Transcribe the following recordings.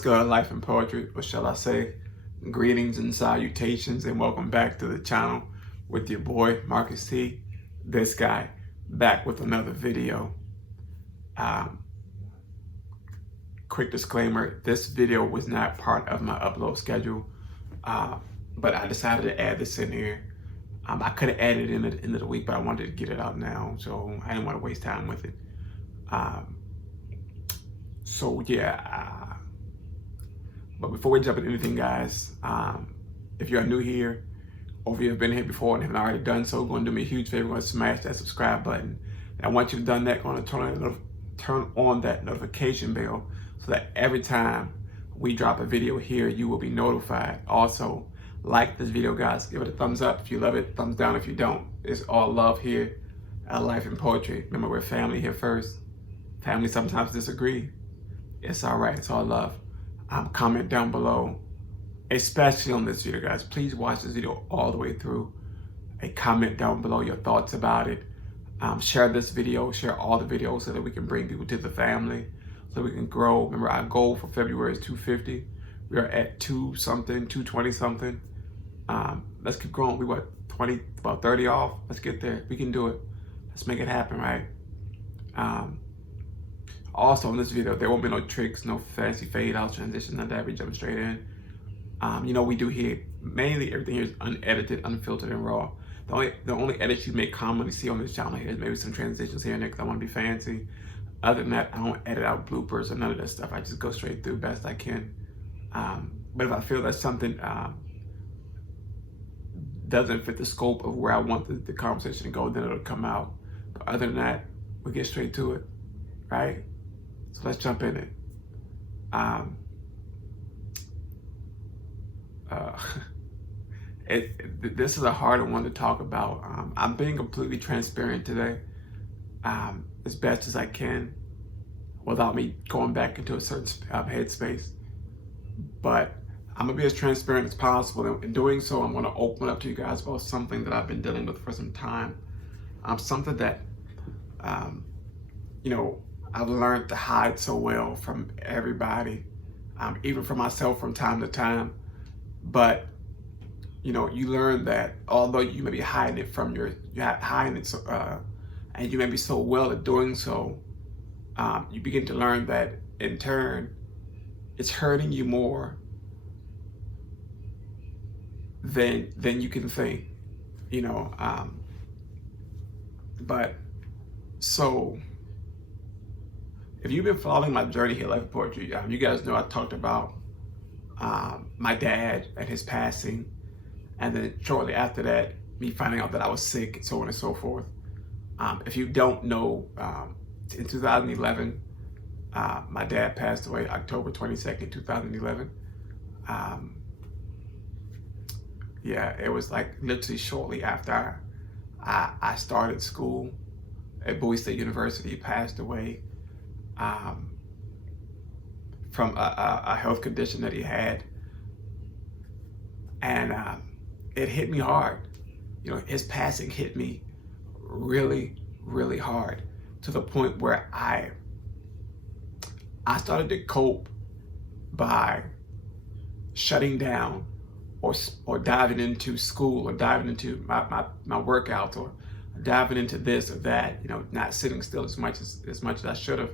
What's good, life and poetry, or shall I say, greetings and salutations, and welcome back to the channel with your boy, Marcus T. This guy, back with another video. Quick disclaimer, this video was not part of my upload schedule, but I decided to add this in here. I could have added it in at the end of the week, but I wanted to get it out now, so I didn't want to waste time with it. But before we jump into anything, guys, if you're new here, or if you've been here before and haven't already done so, go and do me a huge favor, go and smash that subscribe button. And once you've done that, go and turn on that notification bell so that every time we drop a video here, you will be notified. Also, like this video, guys. Give it a thumbs up if you love it, thumbs down if you don't. It's all love here at Life and Poetry. Remember, we're family here first. Family sometimes disagree. It's all right, it's all love. Comment down below, especially on this video, guys. Please watch this video all the way through. A comment down below your thoughts about it. Share this video, share all the videos so that we can bring people to the family, so we can grow. Remember, our goal for February is 250. We are at 220 something. Let's keep growing. We what, 20, about 30 off? Let's get there. We can do it. Let's make it happen, right? Also in this video, there won't be no tricks, no fancy fade out, transition, none of that. We jump straight in. We do here, mainly everything here is unedited, unfiltered, and raw. The only edits you may commonly see on this channel here is maybe some transitions here and there because I want to be fancy. Other than that, I don't edit out bloopers or none of that stuff. I just go straight through best I can. But if I feel that something doesn't fit the scope of where I want the conversation to go, then it'll come out. But other than that, we'll get straight to it, right? So let's jump in it. This is a harder one to talk about. I'm being completely transparent today, as best as I can, without me going back into a certain headspace. But I'm gonna be as transparent as possible. In doing so, I'm gonna open up to you guys about something that I've been dealing with for some time. Something that, I've learned to hide so well from everybody, even from myself from time to time. But you learn that although you may be hiding it from and you may be so well at doing so, you begin to learn that in turn, it's hurting you more than you can think, But so, if you've been following my journey here, Life of Poetry, you guys know I talked about my dad and his passing, and then shortly after that, me finding out that I was sick, and so on and so forth. If you don't know, in 2011, my dad passed away October 22nd, 2011. It was like literally shortly after I started school at Bowie State University. He passed away from a health condition that he had. And it hit me hard. His passing hit me really, really hard, to the point where I started to cope by shutting down or diving into school, or diving into my workouts, or diving into this or that, not sitting still as much as I should have,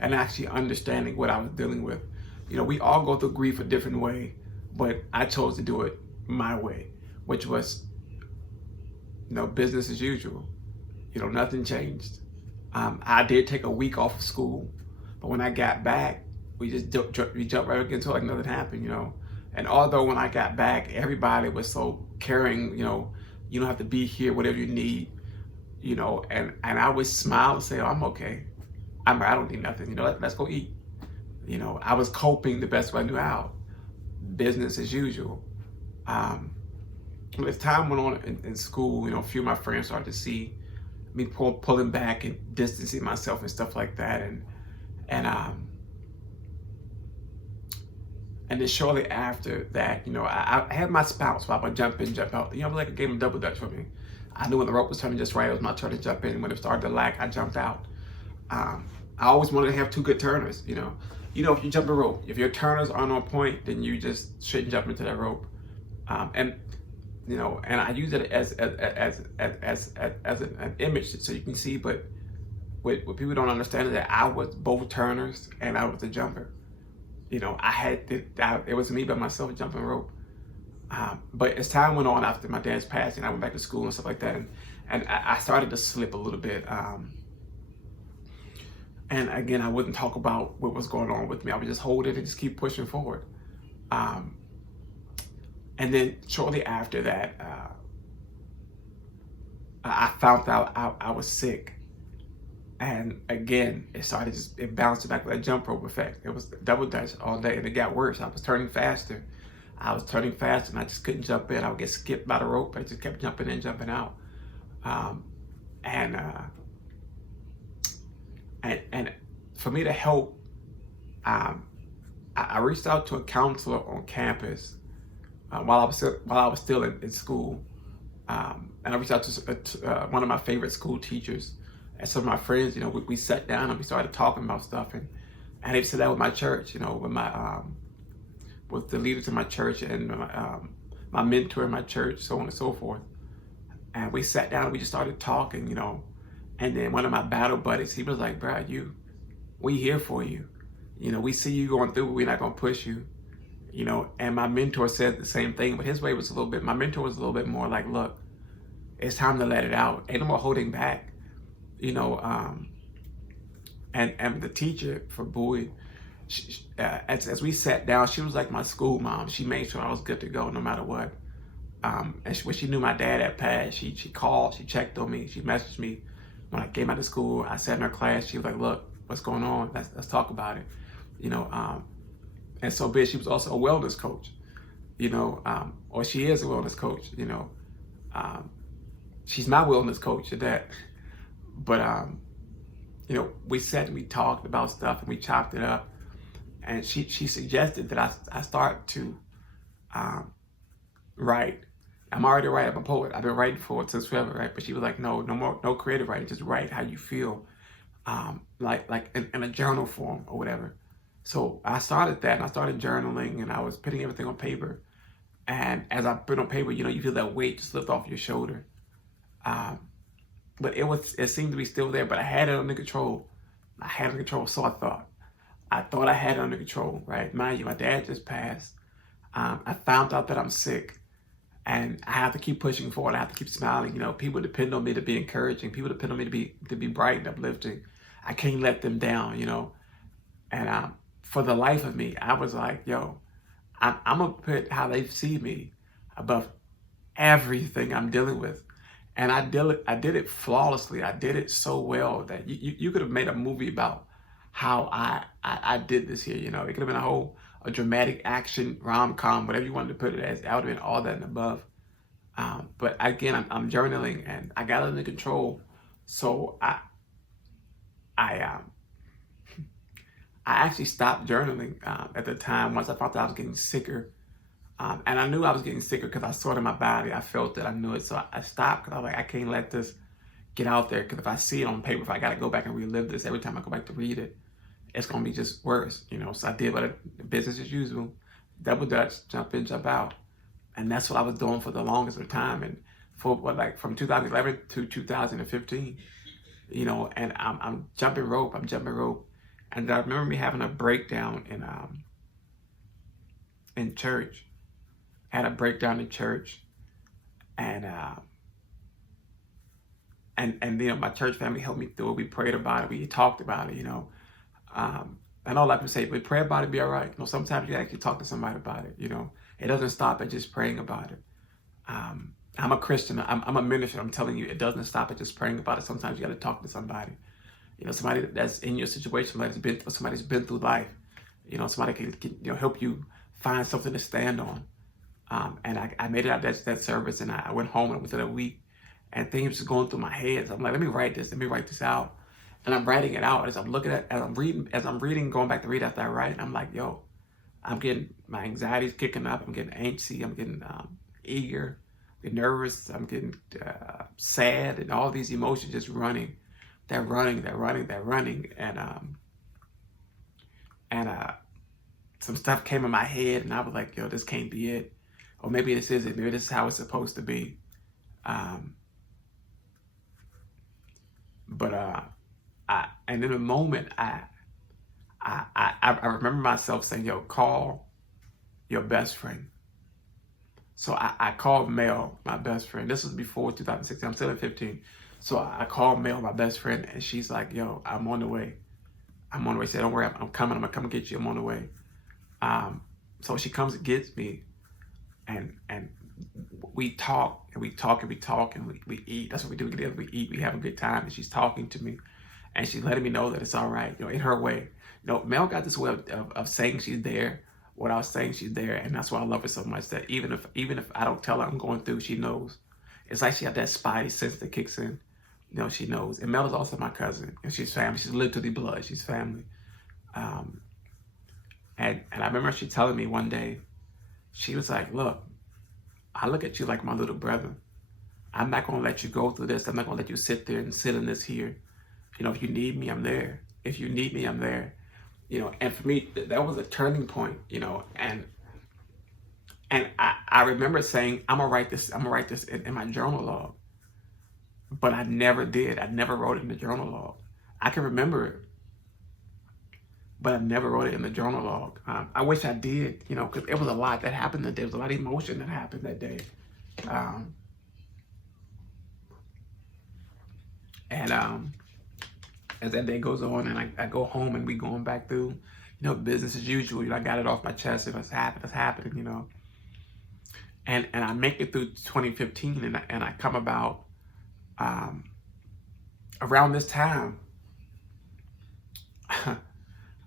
and actually understanding what I was dealing with. We all go through grief a different way, but I chose to do it my way, which was, business as usual. Nothing changed. I did take a week off of school, but when I got back, we jumped right into it like nothing happened, And although when I got back, everybody was so caring, you don't have to be here, whatever you need, and I would smile and say, oh, I'm okay. I don't need nothing, let's go eat. I was coping the best way I knew how. Business as usual. As time went on in school, a few of my friends started to see me pulling back and distancing myself and stuff like that. And then shortly after that, I had my spouse, so I would jump in, jump out. It was like a game of double dutch for me. I knew when the rope was turning just right, it was my turn to jump in. When it started to lag, I jumped out. I always wanted to have two good turners, you know, if you jump a rope, if your turners aren't on point, then you just shouldn't jump into that rope. And you know, and I use it as an image so you can see. But what people don't understand is that I was both turners and I was a jumper. You know, it was me by myself jumping rope. But as time went on after my dad's passing, I went back to school and stuff like that, and I started to slip a little bit. And again, I wouldn't talk about what was going on with me. I would just hold it and just keep pushing forward. And then shortly after that, I found out I was sick. And again, it bounced back with that jump rope effect. It was double dutch all day, and it got worse. I was turning faster. And I just couldn't jump in. I would get skipped by the rope. I just kept jumping in, jumping out. And for me to help, I reached out to a counselor on campus while I was still in school, and I reached out to one of my favorite school teachers and some of my friends. You know, we sat down and we started talking about stuff, and they said that with my church. You know, with the leaders in my church and my mentor in my church, so on and so forth. And we sat down and we just started talking, you know. And then one of my battle buddies, he was like, "Bro, we here for you. You know, we see you going through, but we're not gonna push you." You know, and my mentor said the same thing, but his way was my mentor was a little bit more like, "Look, it's time to let it out. Ain't no more holding back." You know, and the teacher for Bowie, as we sat down, she was like my school mom. She made sure I was good to go no matter what. And when she knew my dad had passed, she called, she checked on me, she messaged me. When I came out of school, I sat in her class. She was like, "Look, what's going on? Let's talk about it." You know, and so bitch, she was also a wellness coach. You know, or she is a wellness coach. You know, she's my wellness coach at that. But you know, we sat and we talked about stuff and we chopped it up. And she suggested that I start to write. I'm already a writer. I'm a poet. I've been writing for it since forever, right? But she was like, no creative writing. Just write how you feel, like in a journal form or whatever. So I started that, and I started journaling, and I was putting everything on paper. And as I put on paper, you know, you feel that weight just lift off your shoulder. But it seemed to be still there, but I had it under control. So I thought I had it under control, right? Mind you, my dad just passed. I found out that I'm sick, and I have to keep pushing forward. I have to keep smiling. You know, people depend on me to be encouraging. People depend on me to be bright and uplifting. I can't let them down, you know. And for the life of me, I was like, yo, I'm gonna put how they see me above everything I'm dealing with. And I did it flawlessly. I did it so well that you could have made a movie about how I did this here. You know, it could have been a dramatic action rom-com, whatever you wanted to put it as. I would have been all that and above. But again, I'm journaling, and I got it under control. So I actually stopped journaling at the time once I found out I was getting sicker. And I knew I was getting sicker because I saw it in my body. I felt it. I knew it. So I stopped because I was like, I can't let this get out there. Because if I see it on paper, if I got to go back and relive this every time I go back to read it, it's going to be just worse. You know, so I did business as usual. Double dutch, jump in, jump out. And that's what I was doing for the longest of time. And from 2011 to 2015, you know, and I'm jumping rope. And I remember me having a breakdown in church. I had a breakdown in church, and you know, my church family helped me through it. We prayed about it. We talked about it. You know, and all I can say, but pray about it, be all right. You know, sometimes you actually talk to somebody about it. You know, it doesn't stop at just praying about it. I'm a Christian. I'm a minister. I'm telling you, it doesn't stop at just praying about it. Sometimes you got to talk to somebody. You know, somebody that's in your situation, somebody's been through life. You know, somebody can you know, help you find something to stand on. And I made it out that service, and I went home, and within a week, and things just going through my head. So I'm like, let me write this out. And I'm writing it out as I'm reading, going back to read after I write. I'm like, yo, my anxiety's kicking up. I'm getting antsy. I'm getting eager, I'm nervous. I'm getting sad, and all these emotions just running. They're running. and some stuff came in my head, and I was like, yo, this can't be it. Or maybe this is it. Maybe this is how it's supposed to be. And in the moment, I remember myself saying, yo, call your best friend. So I called Mel, my best friend. This was before 2016. I'm still at 15. So I called Mel, my best friend, and she's like, yo, I'm on the way. I'm on the way. She said, don't worry, I'm coming. I'm going to come get you. I'm on the way. So she comes and gets me, and we talk, and we talk, and we talk, and we eat. That's what we do together. We eat. We have a good time, and she's talking to me, and she's letting me know that it's all right, in her way. Mel got this way of saying she's there without saying she's there, and that's why I love her so much, that even if I don't tell her I'm going through, she knows. It's like she had that spidey sense that kicks in. She knows. And Mel is also my cousin, and she's family. She's lived to the blood. She's family. And I remember she telling me one day, she was like, look, I look at you like my little brother. I'm not going to let you go through this. I'm not going to let you sit there and sit in this here. If you need me, I'm there. If you need me, I'm there. And for me, that was a turning point, and I remember saying, I'm going to write this in my journal log. But I never did. I never wrote it in the journal log. I can remember it, but I never wrote it in the journal log. I wish I did, because it was a lot that happened that day. There was a lot of emotion that happened that day. As that day goes on, and I go home, and we going back through, business as usual. I got it off my chest. If it's happening, And I make it through 2015, and I come about around this time.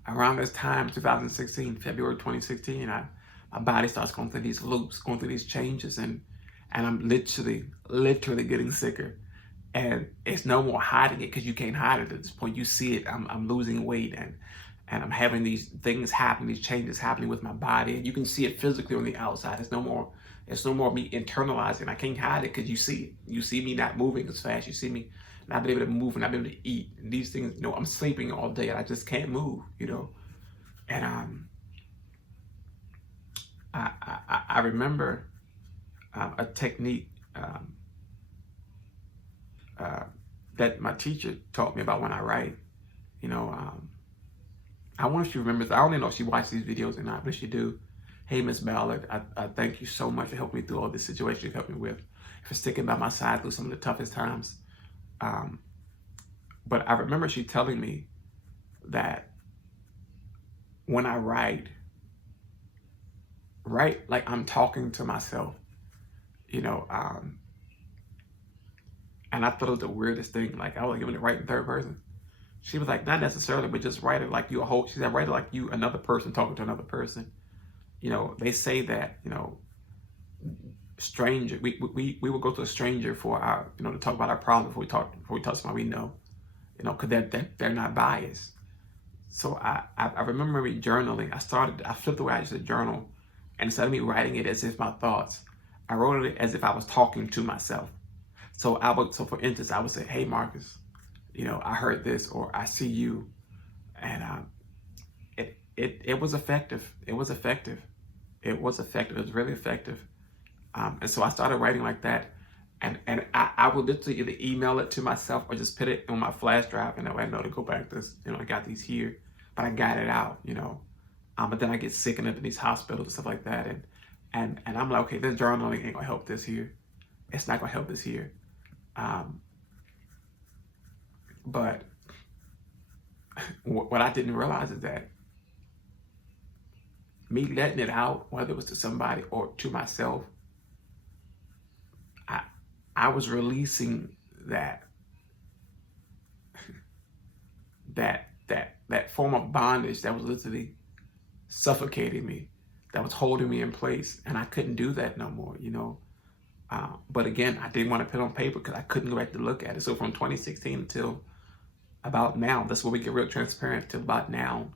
Around this time, 2016, February 2016, my body starts going through these loops, going through these changes, and I'm literally getting sicker. And it's no more hiding it, because you can't hide it at this point. You see it. I'm losing weight, and I'm having these things happen, these changes happening with my body, and you can see it physically on the outside. It's no more me internalizing. I can't hide it, because you see it. You see me not moving as fast. You see me not being able to move and not being able to eat. And these things, I'm sleeping all day, and I just can't move, And I remember a technique that my teacher taught me about when I write. I wonder if she remembers. I don't even know if she watched these videos or not, but if she do, hey, Miss Ballard, I thank you so much for helping me through all this situation you've helped me with, for sticking by my side through some of the toughest times. But I remember she telling me that when I write like I'm talking to myself, and I thought it was the weirdest thing. Like, I was giving it right in third person. She was like, not necessarily, but just write it like you she said, write it like you, another person talking to another person. They say that, stranger, we would go to a stranger for our, to talk about our problem before we talk to somebody we know, because they're not biased. So I remember me journaling. I flipped away, I just said journal, and instead of me writing it as if my thoughts, I wrote it as if I was talking to myself. So for instance, I would say, hey, Marcus, I heard this, or I see you. And it was effective. It was effective. It was really effective. And so I started writing like that. And I would literally either email it to myself or just put it on my flash drive, and that way I know to go back to this, I got these here, but I got it out, but then I get sick and up in these hospitals and stuff like that. And I'm like, okay, this journaling ain't gonna help this here. It's not gonna help this here. But what I didn't realize is that me letting it out, whether it was to somebody or to myself, I was releasing that form of bondage that was literally suffocating me, that was holding me in place, and I couldn't do that no more, But again, I didn't want to put it on paper because I couldn't go back to look at it. So from 2016 until about now, that's where we get real transparent, till about now,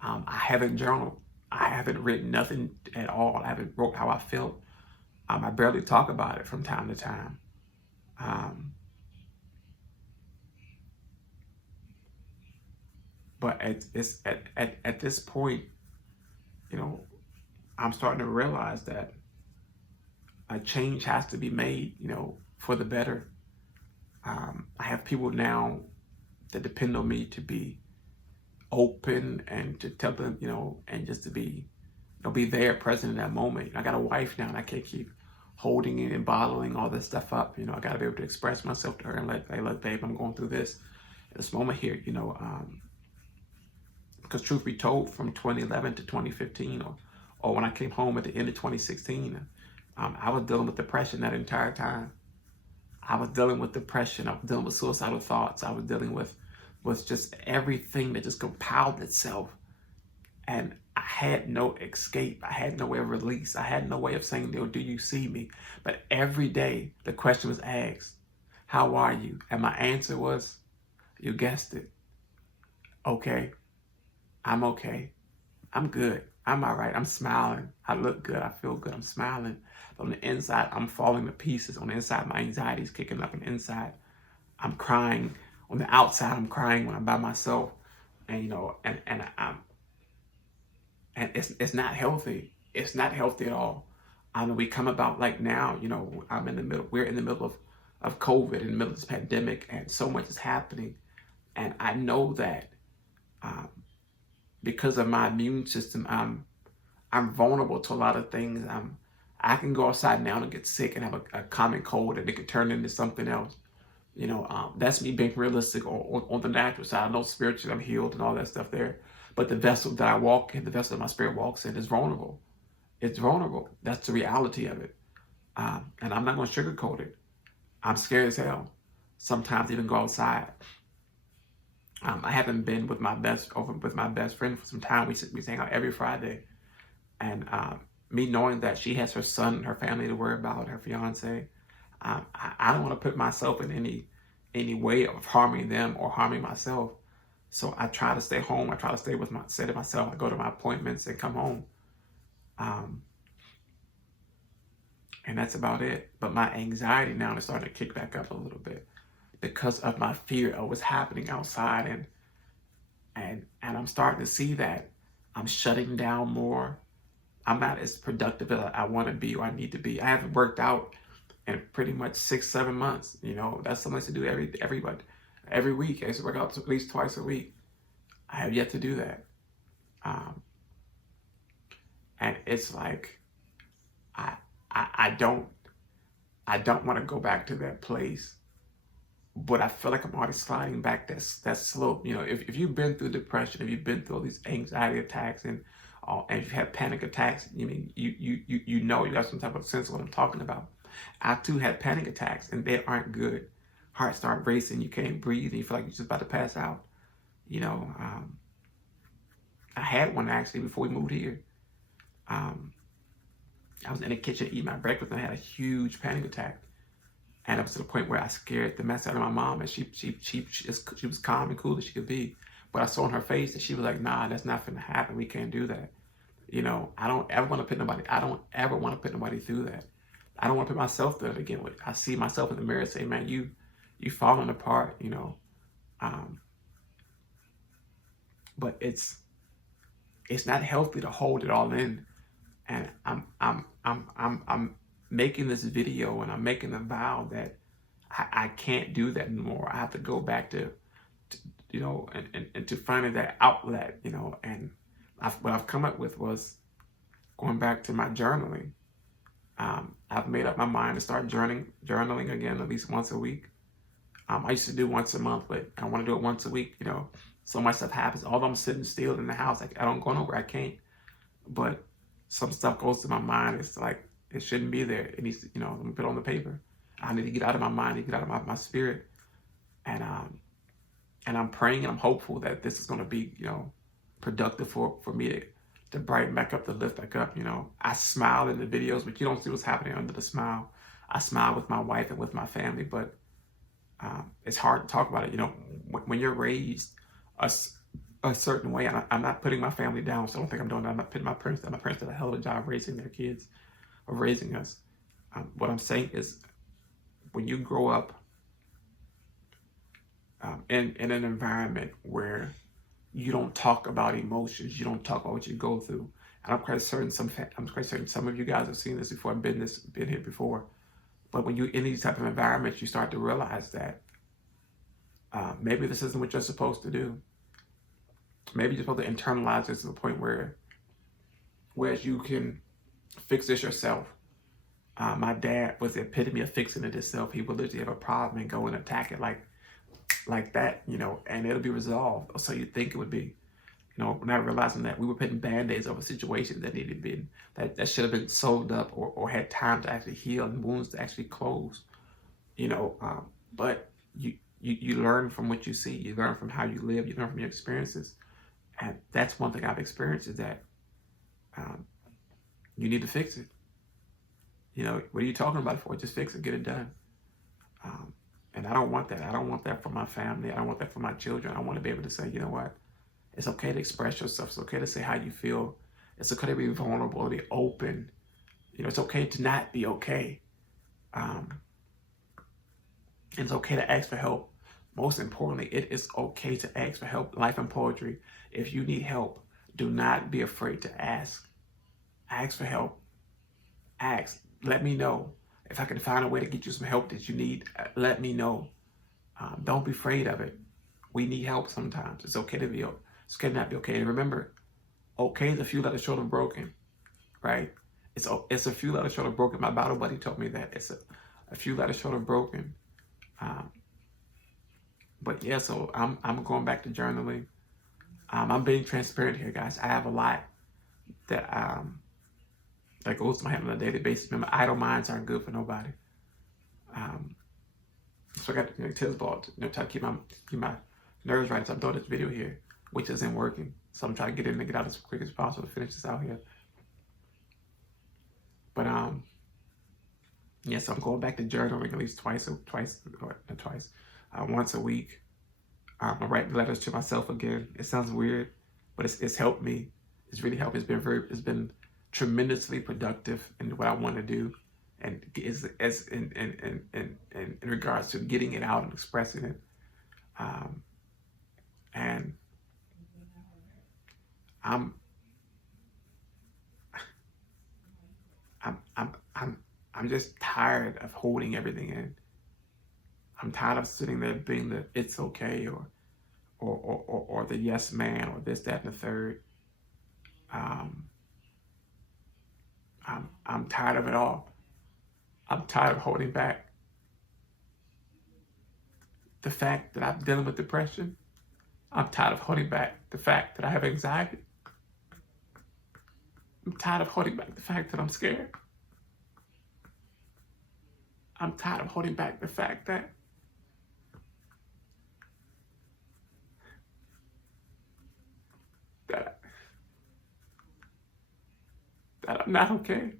I haven't journaled. I haven't written nothing at all. I haven't wrote how I felt. I barely talk about it from time to time. But at this point, you know, I'm starting to realize that a change has to be made, you know, for the better. I have people now that depend on me to be open and to tell them, you know, and just to be, you know, be there, present in that moment. I got a wife now, and I can't keep holding it and bottling all this stuff up. You know, I got to be able to express myself to her and let, hey, look, babe, I'm going through this at this moment here, you know, because truth be told, from 2011 to 2015, or when I came home at the end of 2016, I was dealing with depression that entire time. I was dealing with depression. I was dealing with suicidal thoughts. I was dealing with just everything that just compiled itself. And I had no escape. I had no way of release. I had no way of saying, "Yo, do you see me?" But every day the question was asked, "How are you?" And my answer was, you guessed it, okay. I'm okay. I'm good. I'm all right. I'm smiling. I look good. I feel good. I'm smiling. But on the inside, I'm falling to pieces. On the inside, my anxiety is kicking up. On the inside, I'm crying. On the outside, I'm crying when I'm by myself. And, you know, and it's not healthy. It's not healthy at all. I mean, we come about like now, you know, we're in the middle of COVID, in the middle of this pandemic, and so much is happening. And I know that um, because of my immune system, I'm vulnerable to a lot of things. I can go outside now and get sick and have a common cold, and it could turn into something else. You know, that's me being realistic on the natural side. I know spiritually I'm healed and all that stuff there, but the vessel that I walk in, the vessel that my spirit walks in, is vulnerable. It's vulnerable. That's the reality of it, and I'm not going to sugarcoat it. I'm scared as hell. Sometimes even go outside. I haven't been with my best friend for some time. We hang out every Friday, and me knowing that she has her son and her family to worry about, her fiance, I don't want to put myself in any way of harming them or harming myself. So I try to stay home. I try to stay to myself. I go to my appointments and come home, and that's about it. But my anxiety now is starting to kick back up a little bit because of my fear of what's happening outside, and I'm starting to see that I'm shutting down more. I'm not as productive as I want to be or I need to be. I haven't worked out in pretty much 6-7 months. You know, that's something to do every week. I used to work out at least twice a week. I have yet to do that, and it's like I don't want to go back to that place, but I feel like I'm already sliding back that slope. You know, if you've been through depression, if you've been through all these anxiety attacks and you've had panic attacks, you mean you know, you got some type of sense of what I'm talking about. I too had panic attacks, and they aren't good. Heart start racing, you can't breathe, and you feel like you're just about to pass out. You know, I had one actually before we moved here. I was in the kitchen eating my breakfast, and I had a huge panic attack. And it was to the point where I scared the mess out of my mom, and she was calm and cool as she could be. But I saw in her face that she was like, "Nah, that's not finna happen. We can't do that." You know, I don't ever want to put nobody through that. I don't want to put myself through it again. I see myself in the mirror and say, "Man, you falling apart," you know. But it's not healthy to hold it all in. And I'm making this video, and I'm making the vow that I can't do that anymore. I have to go back to you know, and to finding that outlet, you know. And what I've come up with was going back to my journaling. I've made up my mind to start journaling again at least once a week. I used to do once a month, but I want to do it once a week. You know, so much stuff happens. Although I'm sitting still in the house, I don't go nowhere. I can't. But some stuff goes to my mind. It's like it shouldn't be there. It needs to, you know, let me put it on the paper. I need to get out of my mind, get out of my spirit, and I'm praying and I'm hopeful that this is going to be, you know, productive for me to brighten back up, to lift back up. You know, I smile in the videos, but you don't see what's happening under the smile. I smile with my wife and with my family, but it's hard to talk about it. You know, when you're raised a certain way, and I'm not putting my family down, so I don't think I'm doing that. I'm not putting my parents down. My parents did a hell of a job raising their kids, or raising us. What I'm saying is, when you grow up in an environment where you don't talk about emotions. You don't talk about what you go through. And I'm quite certain some of you guys have seen this before, been here before. But when you're in these type of environments, you start to realize that maybe this isn't what you're supposed to do. Maybe you're supposed to internalize this to the point whereas you can fix this yourself. My dad was the epitome of fixing it himself. He would literally have a problem and go and attack it like that, and it'll be resolved. Or so you think it would be. Not realizing that we were putting band-aids over situations that needed been that should have been sewed up or had time to actually heal and wounds to actually close. But you learn from what you see. You learn from how you live. You learn from your experiences. And that's one thing I've experienced is that you need to fix it. What are you talking about it for? Just fix it, get it done. And I don't want that. I don't want that for my family. I don't want that for my children. I want to be able to say, you know what? It's okay to express yourself. It's okay to say how you feel. It's okay to be vulnerable, to be open. It's okay to not be okay. And it's okay to ask for help. Most importantly, it is okay to ask for help. Life and poetry. If you need help, do not be afraid to ask. Ask for help. Ask. Let me know. If I can find a way to get you some help that you need, let me know. Don't be afraid of it. We need help sometimes. It's okay to be okay. It's okay to not be okay. And remember, okay is a few letters short of broken, right? It's a few letters short of broken. My Bible buddy told me that. It's a few letters short of broken. But yeah, so I'm going back to journaling. I'm being transparent here, guys. I have a lot that goes to my head on a daily basis. Remember, idle minds aren't good for nobody. So I got to Tisball to try to keep my nerves right. So I'm doing this video here, which isn't working. So I'm trying to get in and get out as quick as possible to finish this out here. But yeah, so I'm going back to journaling at least once a week. I write letters to myself again. It sounds weird, but it's helped me. It's really helped. It's been tremendously productive in what I want to do, and in regards to getting it out and expressing it. And I'm just tired of holding everything in. I'm tired of sitting there being the it's okay or the yes man or this, that, and the third. I'm tired of it all. I'm tired of holding back. The fact that I'm dealing with depression. I'm tired of holding back the fact that I have anxiety. I'm tired of holding back the fact that I'm scared. I'm tired of holding back the fact that I'm not okay.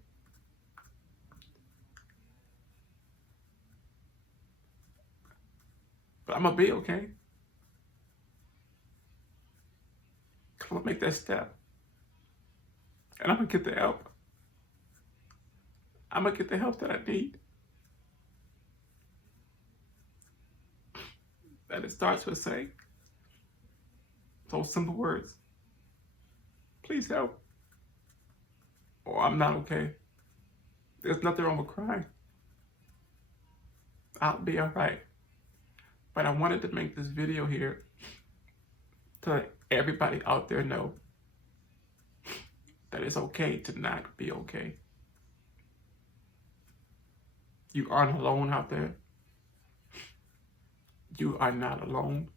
But I'm gonna be okay. I'm gonna make that step. And I'm gonna get the help. I'm gonna get the help that I need. And it starts with saying those simple words. Please help. Or I'm not okay. There's nothing wrong with crying. I'll be all right. But I wanted to make this video here to let everybody out there know that it's okay to not be okay. You aren't alone out there. You are not alone.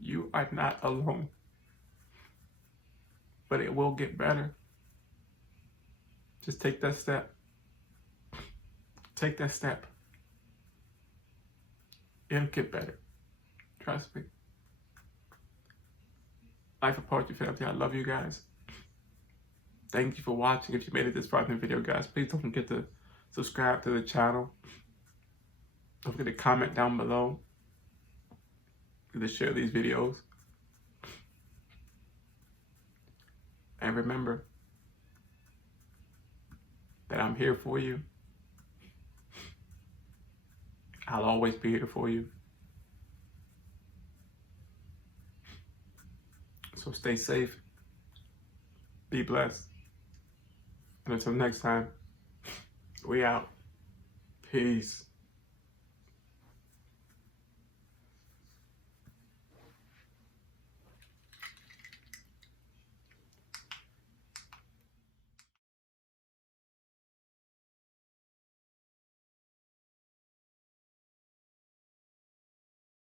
You are not alone. But it will get better. Just take that step. Take that step. It'll get better. Trust me. Life of Poetry family, I love you guys. Thank you for watching. If you made it this far in the video, guys, please don't forget to subscribe to the channel. Don't forget to comment down below. To share these videos. And remember that I'm here for you. I'll always be here for you. So stay safe, be blessed, and until next time, we out. Peace.